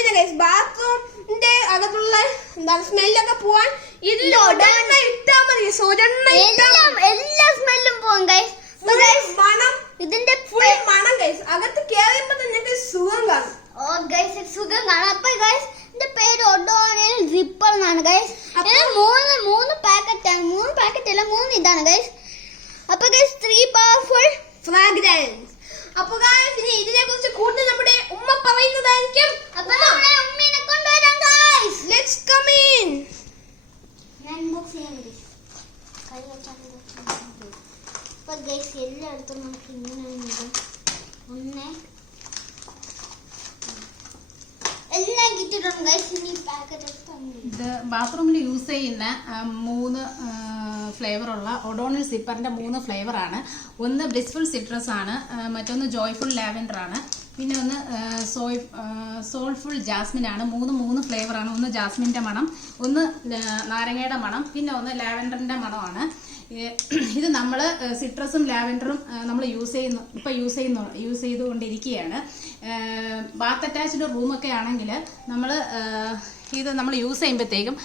അറിയില്ല ഗൈസ് ബാത്റൂമിന്റെ അകത്തുള്ള എന്താണ് സ്മെല്ലൊക്കെ പോവാൻ ഇതിൽ ഒരെണ്ണ ഇട്ടാ മതി ഒരെണ്ണ എല്ലാ സ്മെല്ലും പോകും ഗൈസ് മണം. ഇതിന്റെ ഫുൾ മണം ഗൈസ് അകത്ത് കേറിയപ്പോ തന്നെ സുഖം കാണും. ഓ ഗൈസ് സുഖം കാണും. അപ്പൊ ഗൈസ് ഇതിന്റെ പേര് ഒഡോണിൽ സിപ്പർ എന്നാണ് ഗൈസ് മൂന്ന് മൂന്ന് പാക്കറ്റ് ആണ്. മൂന്ന് പാക്കറ്റ് അല്ല മൂന്ന് ഇതാണ് ഗൈസ് അപ്പൊ ഗൈസ് ത്രീ പവർഫുൾ ഫ്രാഗ്രൻസ് അപ്പൊ ഗൈസ് ഇനി ഇതിന് അപ്പൊ ഗൈസ് എല്ലായിടത്തും നമുക്ക് ഇങ്ങനെ. ഒന്ന്. എല്ലാം ഇനി പാക്കറ്റ് ഇത് ബാത്റൂമിൽ യൂസ് ചെയ്യുന്ന മൂന്ന് ഫ്ലേവറുള്ള ഒഡോണിൽ സിപ്പറിന്റെ മൂന്ന് ഫ്ലേവറാണ് ഒന്ന് ബ്ലിസ്ഫുൾ സിട്രസ് ആണ് മറ്റൊന്ന് ജോയ്ഫുൾ ലാവൻഡർ ആണ്. പിന്നെ ഒന്ന് സോയ് സോൾഫുൾ ജാസ്മിൻ ആണ്. മൂന്ന് മൂന്ന് ഫ്ലേവറാണ് ഒന്ന് ജാസ്മിന്റെ മണം ഒന്ന് നാരങ്ങയുടെ മണം പിന്നെ ഒന്ന് ലാവൻഡറിന്റെ മണമാണ്. ഇത് നമ്മൾ സിട്രസും ലാവൻഡറും നമ്മൾ യൂസ് ചെയ്യുന്നു ഇപ്പം യൂസ് ചെയ്യുന്നു യൂസ് ചെയ്തുകൊണ്ടിരിക്കുകയാണ്. ബാത്ത് അറ്റാച്ച്ഡ് റൂമൊക്കെ ആണെങ്കിൽ നമ്മൾ ഇത് നമ്മൾ യൂസ് ചെയ്യുമ്പോഴത്തേക്കും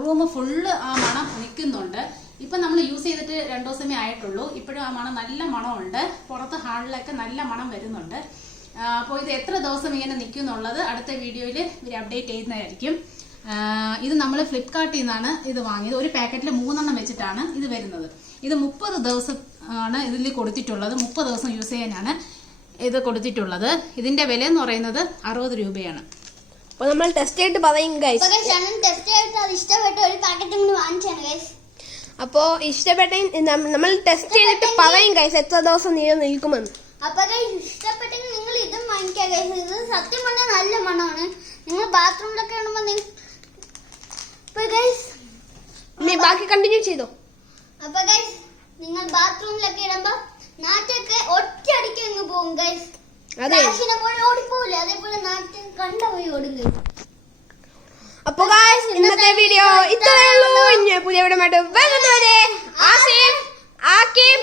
റൂം ഫുള്ള് ആ മണം നിൽക്കുന്നുണ്ട്. ഇപ്പം നമ്മൾ യൂസ് ചെയ്തിട്ട് രണ്ടു ദിവസമേ ആയിട്ടുള്ളൂ. ഇപ്പോഴും ആ മണം നല്ല മണമുണ്ട്. പുറത്ത് ഹാളിലൊക്കെ നല്ല മണം വരുന്നുണ്ട്. അപ്പോൾ ഇത് എത്ര ദിവസം ഇങ്ങനെ നിൽക്കുന്നുള്ളത് അടുത്ത വീഡിയോയിൽ ഇവർ അപ്ഡേറ്റ് ചെയ്യുന്നതായിരിക്കും. ഇത് നമ്മൾ ഫ്ലിപ്കാർട്ടിൽ നിന്നാണ് ഇത് വാങ്ങിയത്. ഒരു പാക്കറ്റിൽ മൂന്നെണ്ണം വെച്ചിട്ടാണ് ഇത് വരുന്നത്. ഇത് മുപ്പത് ദിവസം ആണ് ഇതിൽ കൊടുത്തിട്ടുള്ളത്. മുപ്പത് ദിവസം യൂസ് ചെയ്യാനാണ് ഇത് കൊടുത്തിട്ടുള്ളത്. ഇതിന്റെ വില എന്ന് പറയുന്നത് അറുപത് രൂപയാണ്. അപ്പൊ നമ്മൾ ടെസ്റ്റ് ചെയ്തിട്ട് പറയും ഗൈസ് ടെസ്റ്റ് ചെയ്തിട്ട് അത് ഇഷ്ടപ്പെട്ട ഒരു പാക്കറ്റ് ഇങ്ങനെ വാങ്ങിച്ചാണ് ഗൈസ് അപ്പോ ഇഷ്ടപ്പെട്ട നമ്മൾ ടെസ്റ്റ് ചെയ്തിട്ട് പറയും ഗൈസ് എത്ര ദിവസം നീ നിൽക്കുമെന്ന്. അപ്പൊ ഗൈസ് ഇഷ്ടപ്പെട്ടെങ്കിൽ നിങ്ങൾ ഇതും വാങ്ങിക്കാം ഗൈസ് ഇത് സത്യം പറഞ്ഞാൽ നല്ല മണമാണ്. നിങ്ങൾ ബാത്റൂമിലൊക്കെ ഇടുമ്പോ നിങ്ങൾ അപ്പൊ ഗൈസ് നീ ബാക്കി കണ്ടിന്യൂ ചെയ്തോ. അപ്പൊ ഗൈസ് നിങ്ങൾ ബാത്റൂമിലൊക്കെ ഇടുമ്പോ നാറ്റൊക്കെ ഒറ്റയടിക്ക് അങ്ങ് പോകും ഗൈസ് കാശിനെ പോലെ ഓടിപ്പോവില്ല? അതേപോലെ നാട്ടിൽ കണ്ട പോയി ഓടും ഗൈസ് അപ്പൊ ഗൈസ് ഇന്നത്തെ വീഡിയോ ഇത്രയേ ഉള്ളൂ. ഇനി പുതിയ വീഡിയോ വരുന്നവരെ ആസിഫ് ആക്കിം